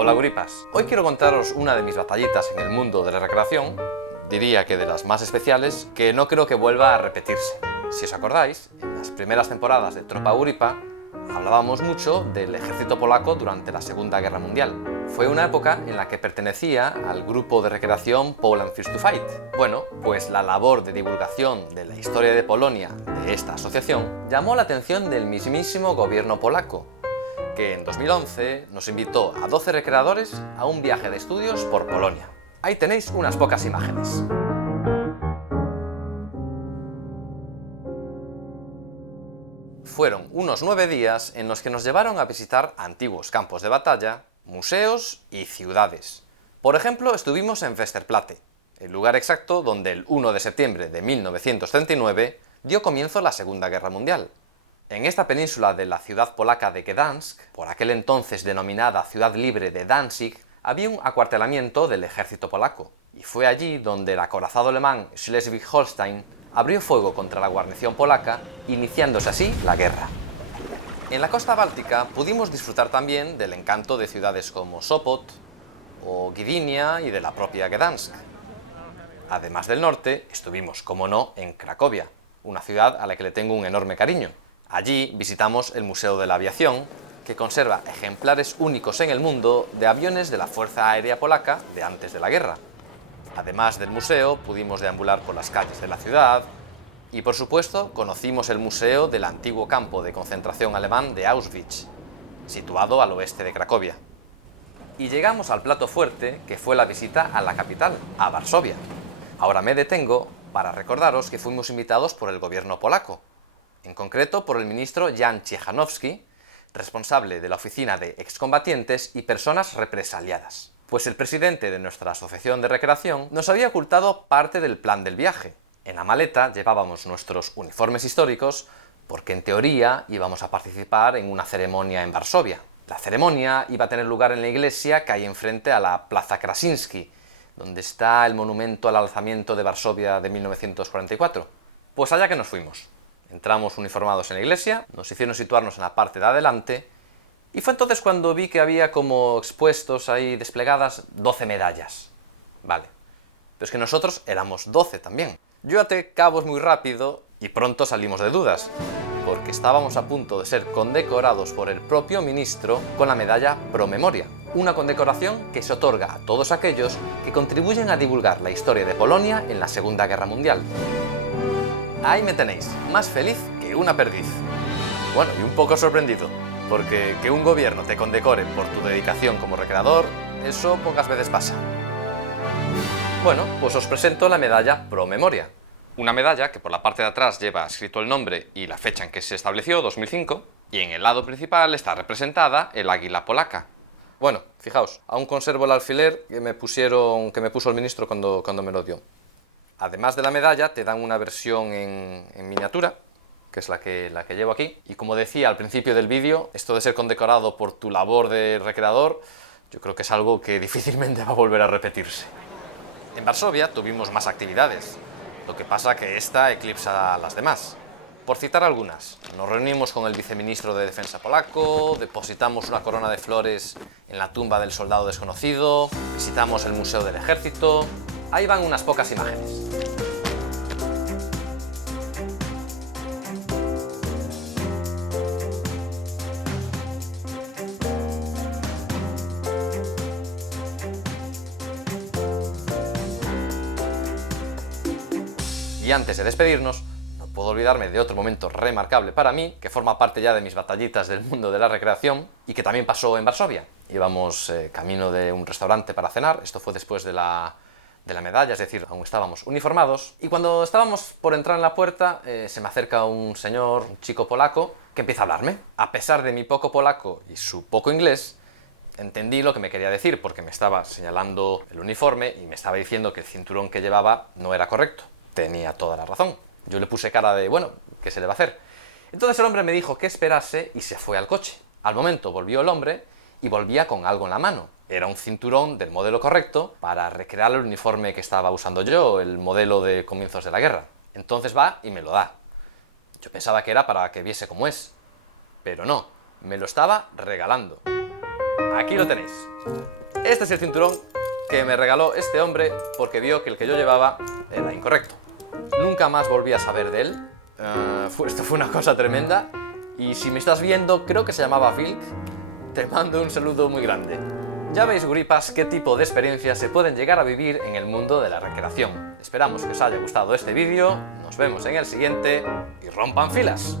Hola guripas, hoy quiero contaros una de mis batallitas en el mundo de la recreación, diría que de las más especiales, que no creo que vuelva a repetirse. Si os acordáis, en las primeras temporadas de Tropa Guripa hablábamos mucho del ejército polaco durante la Segunda Guerra Mundial. Fue una época en la que pertenecía al grupo de recreación Poland First to Fight. Bueno, pues la labor de divulgación de la historia de Polonia de esta asociación llamó la atención del mismísimo gobierno polaco, que en 2011 nos invitó a 12 recreadores a un viaje de estudios por Polonia. Ahí tenéis unas pocas imágenes. Fueron unos 9 días en los que nos llevaron a visitar antiguos campos de batalla, museos y ciudades. Por ejemplo, estuvimos en Westerplatte, el lugar exacto donde el 1 de septiembre de 1939 dio comienzo la Segunda Guerra Mundial. En esta península de la ciudad polaca de Gdansk, por aquel entonces denominada Ciudad Libre de Danzig, había un acuartelamiento del ejército polaco, y fue allí donde el acorazado alemán Schleswig-Holstein abrió fuego contra la guarnición polaca, iniciándose así la guerra. En la costa báltica pudimos disfrutar también del encanto de ciudades como Sopot o Gdynia y de la propia Gdansk. Además del norte, estuvimos, como no, en Cracovia, una ciudad a la que le tengo un enorme cariño. Allí visitamos el Museo de la Aviación, que conserva ejemplares únicos en el mundo de aviones de la Fuerza Aérea Polaca de antes de la guerra. Además del museo, pudimos deambular por las calles de la ciudad y, por supuesto, conocimos el museo del antiguo campo de concentración alemán de Auschwitz, situado al oeste de Cracovia. Y llegamos al plato fuerte, que fue la visita a la capital, a Varsovia. Ahora me detengo para recordaros que fuimos invitados por el gobierno polaco, en concreto por el ministro Jan Ciechanowski, responsable de la oficina de excombatientes y personas represaliadas. Pues el presidente de nuestra asociación de recreación nos había ocultado parte del plan del viaje. En la maleta llevábamos nuestros uniformes históricos porque en teoría íbamos a participar en una ceremonia en Varsovia. La ceremonia iba a tener lugar en la iglesia que hay enfrente a la Plaza Krasinski, donde está el monumento al alzamiento de Varsovia de 1944. Pues allá que nos fuimos. Entramos uniformados en la iglesia, nos hicieron situarnos en la parte de adelante y fue entonces cuando vi que había como expuestos ahí desplegadas 12 medallas. Vale, pero es que nosotros éramos 12 también. Yo até cabos muy rápido y pronto salimos de dudas, porque estábamos a punto de ser condecorados por el propio ministro con la medalla Pro Memoria, una condecoración que se otorga a todos aquellos que contribuyen a divulgar la historia de Polonia en la Segunda Guerra Mundial. Ahí me tenéis, más feliz que una perdiz. Bueno, y un poco sorprendido, porque que un gobierno te condecore por tu dedicación como recreador, eso pocas veces pasa. Bueno, pues os presento la medalla Pro Memoria. Una medalla que por la parte de atrás lleva escrito el nombre y la fecha en que se estableció, 2005, y en el lado principal está representada el águila polaca. Bueno, fijaos, aún conservo el alfiler que me puso el ministro cuando me lo dio. Además de la medalla, te dan una versión en miniatura, que es la que llevo aquí. Y como decía al principio del vídeo, esto de ser condecorado por tu labor de recreador, yo creo que es algo que difícilmente va a volver a repetirse. En Varsovia tuvimos más actividades, lo que pasa que esta eclipsa a las demás. Por citar algunas, nos reunimos con el viceministro de Defensa polaco, depositamos una corona de flores en la tumba del soldado desconocido, visitamos el Museo del Ejército. Ahí van unas pocas imágenes. Y antes de despedirnos, no puedo olvidarme de otro momento remarcable para mí, que forma parte ya de mis batallitas del mundo de la recreación y que también pasó en Varsovia. Íbamos camino de un restaurante para cenar, esto fue después de la medalla, es decir, aún estábamos uniformados, y cuando estábamos por entrar en la puerta se me acerca un señor, un chico polaco, que empieza a hablarme. A pesar de mi poco polaco y su poco inglés, entendí lo que me quería decir, porque me estaba señalando el uniforme y me estaba diciendo que el cinturón que llevaba no era correcto. Tenía toda la razón. Yo le puse cara de, bueno, ¿qué se le va a hacer? Entonces el hombre me dijo que esperase y se fue al coche. Al momento volvió el hombre y volvía con algo en la mano. Era un cinturón del modelo correcto para recrear el uniforme que estaba usando yo, el modelo de comienzos de la guerra. Entonces va y me lo da. Yo pensaba que era para que viese cómo es, pero no, me lo estaba regalando. Aquí lo tenéis. Este es el cinturón que me regaló este hombre porque vio que el que yo llevaba era incorrecto. Nunca más volví a saber de él. Esto fue una cosa tremenda. Y si me estás viendo, creo que se llamaba Vilk, te mando un saludo muy grande. Ya veis, guripas, qué tipo de experiencias se pueden llegar a vivir en el mundo de la recreación. Esperamos que os haya gustado este vídeo, nos vemos en el siguiente y rompan filas.